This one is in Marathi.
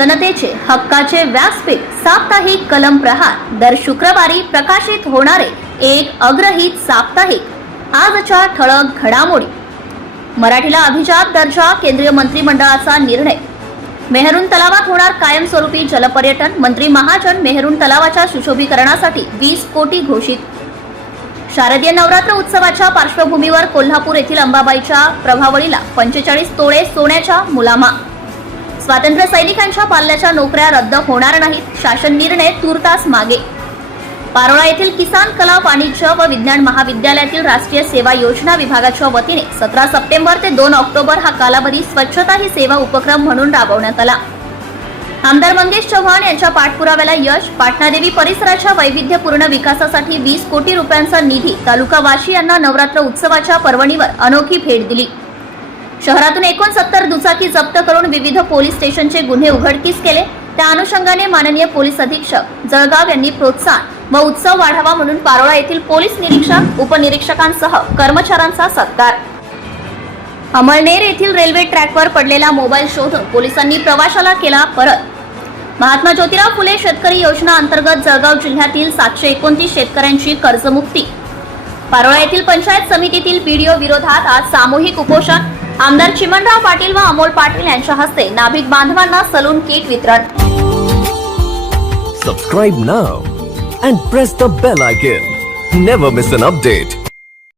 जनतेचे हक्काचे व्यासपीठ साप्ताहिक कलम प्रहार दर शुक्रवारी प्रकाशित होणारे एक अग्रहित साप्ताहिक आजच्या ठळक घडामोडी। मराठीला अभिजात दर्जा, केंद्रीय मंत्रिमंडळाचा निर्णय। मेहरून तलावात होणार कायमस्वरूपी जलपर्यटन, मंत्री महाजन मेहरून तलावाच्या सुशोभीकरणासाठी 20 कोटी घोषित। शारदीय नवरात्र उत्सवाच्या पार्श्वभूमीवर कोल्हापूर येथील अंबाबाईच्या प्रभावळीला 45 तोळे सोन्याच्या मुलामा। स्वातंत्र्य सैनिकांच्या पाल्याच्या नोकऱ्या रद्द होणार नाहीत, शासन निर्णय तूर्तास मागे। पारोळा येथील किसान कला, वाणिज्य व विज्ञान महाविद्यालयातील राष्ट्रीय सेवा योजना विभागाच्या वतीने 17 सप्टेंबर ते 2 ऑक्टोबर हा कालावधी स्वच्छता ही सेवा उपक्रम म्हणून राबवण्यात आला। आमदार मंगेश चव्हाण यांच्या पाठपुराव्याला यश। पाटणादेवी परिसराच्या वैविध्यपूर्ण विकासासाठी 20 कोटी रुपयांचा निधी। तालुका वाशी यांना नवरात्र उत्सवाच्या पर्वणीवर अनोखी भेट दिली। शहरातून 69 दुचाकी जप्त करून विविध पोलीस स्टेशनचे गुन्हे उघडकीस केले। त्या अनुषंगाने माननीय पोलीस अधीक्षक जळगाव यांनी प्रोत्साहन व उत्सव वाढावा म्हणून पारोळा येथील पोलीस निरीक्षक, उपनिरीक्षकांसह कर्मचाऱ्यांचा सत्कार। अमळनेर येथील रेल्वे ट्रॅकवर पडलेला मोबाईल शोधून पोलिसांनी प्रवाशाला केला परत। महात्मा ज्योतिराव फुले शेतकरी योजना अंतर्गत जळगाव जिल्ह्यातील 729 शेतकऱ्यांची कर्जमुक्ती। पारोळा येथील पंचायत समितीतील बीडीओ विरोधात आज सामूहिक उपोषण। आमदार चिमणराव पाटील व अमोल पाटील यांच्या हस्ते नाभिक बांधवांना सलून किट वितरण। Subscribe now and press the bell icon. Never miss an update.